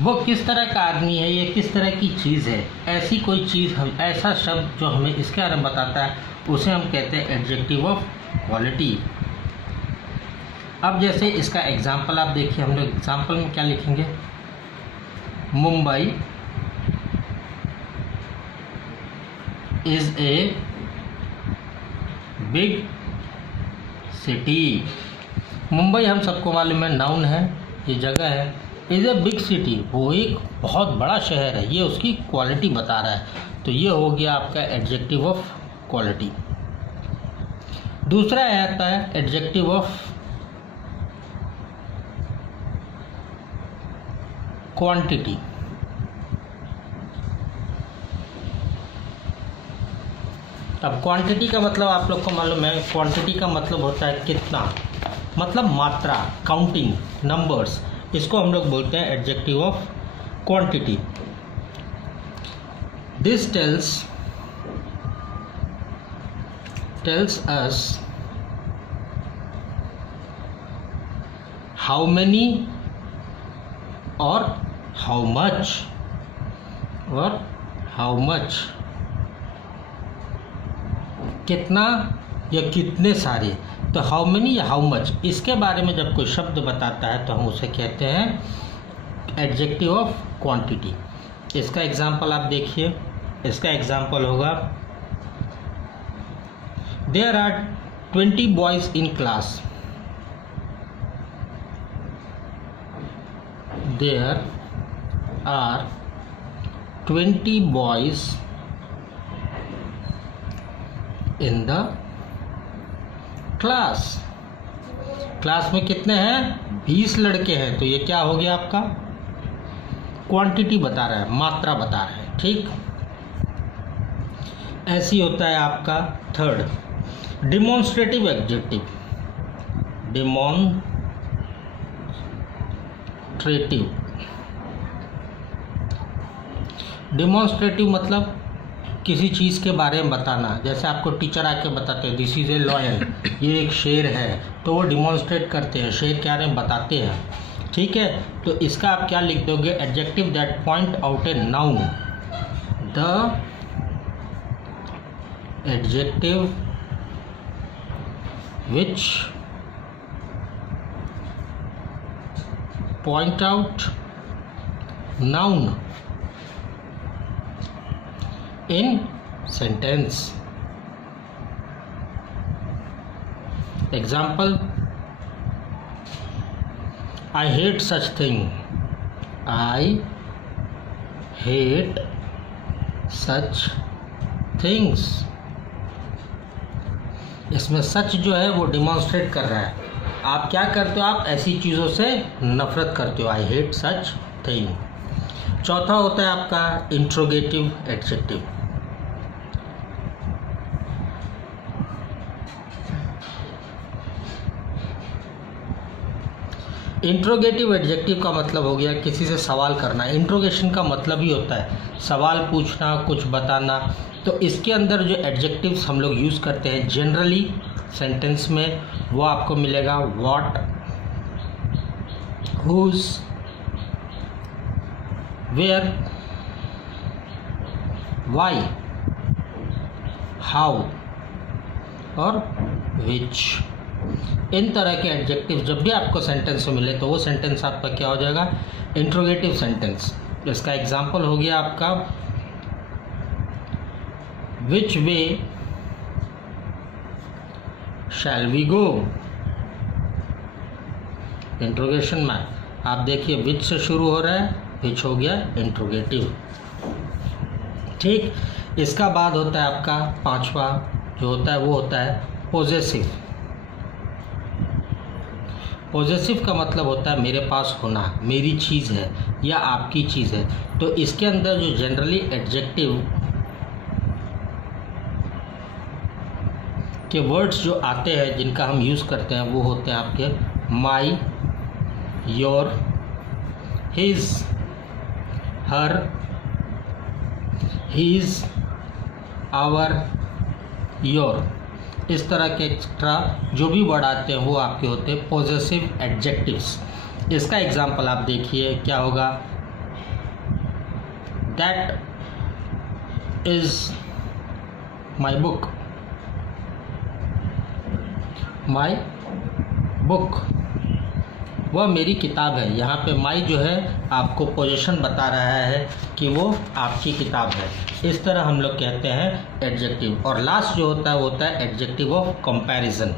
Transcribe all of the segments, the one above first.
वो किस तरह का आदमी है, ये किस तरह की चीज़ है, ऐसी कोई चीज़, हम ऐसा शब्द जो हमें इसके बारे में बताता है उसे हम कहते हैं एडजेक्टिव ऑफ क्वालिटी। अब जैसे इसका एग्जाम्पल आप देखिए, हम लोग एग्जाम्पल में क्या लिखेंगे, Mumbai is a big city. Mumbai हम सबको मालूम है नाउन है, ये जगह है। इज़ ए बिग सिटी, वो एक बहुत बड़ा शहर है, ये उसकी क्वालिटी बता रहा है। तो ये हो गया आपका एडजेक्टिव ऑफ क्वालिटी। दूसरा आता है एडजेक्टिव ऑफ क्वांटिटी। अब क्वांटिटी का मतलब आप लोग को मालूम है, क्वांटिटी का मतलब होता है कितना, मतलब मात्रा, काउंटिंग, नंबर्स। इसको हम लोग बोलते हैं adjective of quantity. This tells us how many or how much कितना या कितने सारे। तो हाउ मेनी या हाउ मच, इसके बारे में जब कोई शब्द बताता है तो हम उसे कहते हैं एडजेक्टिव ऑफ क्वांटिटी। इसका एग्जांपल आप देखिए, इसका एग्जांपल होगा there are 20 boys in class. There are 20 boys in the class में कितने हैं, 20 लड़के हैं। तो ये क्या हो गया, आपका क्वांटिटी बता रहा है, मात्रा बता रहा है। ठीक, ऐसी होता है आपका थर्ड डिमॉन्स्ट्रेटिव एडजेक्टिव। डिमॉन्स्ट्रेटिव मतलब किसी चीज़ के बारे में बताना। जैसे आपको टीचर आके बताते हैं दिस इज़ ए लॉयन, ये एक शेर है, तो वो डिमॉन्स्ट्रेट करते हैं, शेर क्या है बताते हैं। ठीक है, तो इसका आप क्या लिख दोगे, adjective that point out a noun. The adjective which point out noun in sentence. Example, I hate such thing. I hate such things. इसमें सच जो है वो डिमॉन्स्ट्रेट कर रहा है, आप क्या करते हो, आप ऐसी चीज़ों से नफरत करते हो। I hate such thing. चौथा होता है आपका इंट्रोगेटिव एडजेक्टिव। इंट्रोगेटिव एडजेक्टिव का मतलब हो गया किसी से सवाल करना। इंट्रोगेशन का मतलब ही होता है सवाल पूछना, कुछ बताना। तो इसके अंदर जो एडजेक्टिव्स हम लोग यूज़ करते हैं जनरली सेंटेंस में, वो आपको मिलेगा what, whose, where, why, how और विच। इन तरह के एडजेक्टिव जब भी आपको सेंटेंस में मिले तो वो सेंटेंस आपका क्या हो जाएगा, इंट्रोगेटिव सेंटेंस। इसका एग्जांपल हो गया आपका विच वे शैल वी गो। इंट्रोगेशन में आप देखिए विच से शुरू हो रहा है, विच हो गया इंट्रोगेटिव। ठीक, इसका बाद होता है आपका पांचवा जो होता है वो होता है पोजेसिव। पॉजेसिव का मतलब होता है मेरे पास होना, मेरी चीज़ है या आपकी चीज़ है। तो इसके अंदर जो जनरली एडजेक्टिव के वर्ड्स जो आते हैं जिनका हम यूज़ करते हैं वो होते हैं आपके my, your, his, her, his, our, your. इस तरह के एक्स्ट्रा जो भी वर्ड आते हैं वो आपके होते हैं पॉजेसिव एडजेक्टिव्स। इसका एग्जांपल आप देखिए क्या होगा, that is my book, my book वह मेरी किताब है। यहाँ पे माई जो है आपको पोजीशन बता रहा है कि वो आपकी किताब है। इस तरह हम लोग कहते हैं एडजेक्टिव। और लास्ट जो होता है वो होता है एडजेक्टिव ऑफ कंपैरिजन।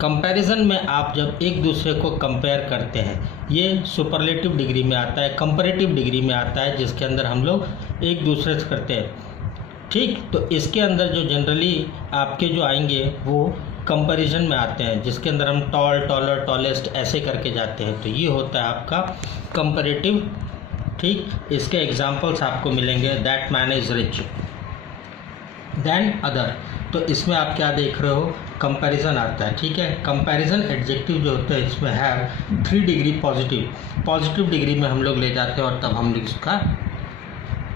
कंपैरिजन में आप जब एक दूसरे को कंपेयर करते हैं, ये सुपरलेटिव डिग्री में आता है, कंपैरेटिव डिग्री में आता है, जिसके अंदर हम लोग एक दूसरे से करते हैं। ठीक, तो इसके अंदर जो जनरली आपके जो आएंगे वो कंपैरिजन में आते हैं, जिसके अंदर हम टॉल, टॉलर, टॉलेस्ट ऐसे करके जाते हैं। तो ये होता है आपका कंपैरेटिव। ठीक, इसके एग्जांपल्स आपको मिलेंगे, that man is rich then other. तो इसमें आप क्या देख रहे हो, कंपैरिजन आता है। ठीक है, कंपैरिजन एडजेक्टिव जो होता है इसमें है 3 डिग्री पॉजिटिव डिग्री में हम लोग ले जाते हैं और तब हम लोग इसका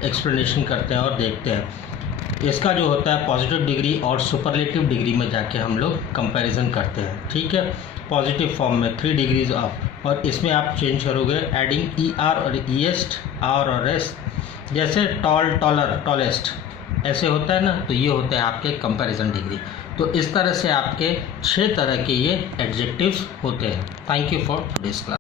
एक्सप्लेनेशन करते हैं और देखते हैं। इसका जो होता है पॉजिटिव डिग्री और सुपरलेटिव डिग्री में जाके हम लोग कंपैरिजन करते हैं। ठीक है, पॉजिटिव फॉर्म में 3 डिग्रीज ऑफ, और इसमें आप चेंज करोगे एडिंग ER और EST, R और S, जैसे टॉल, टॉलर, टॉलेस्ट ऐसे होता है ना, तो ये होते हैं आपके कंपैरिजन डिग्री। तो इस तरह से आपके 6 तरह के ये एडजेक्टिव्स होते हैं। Thank you for this class.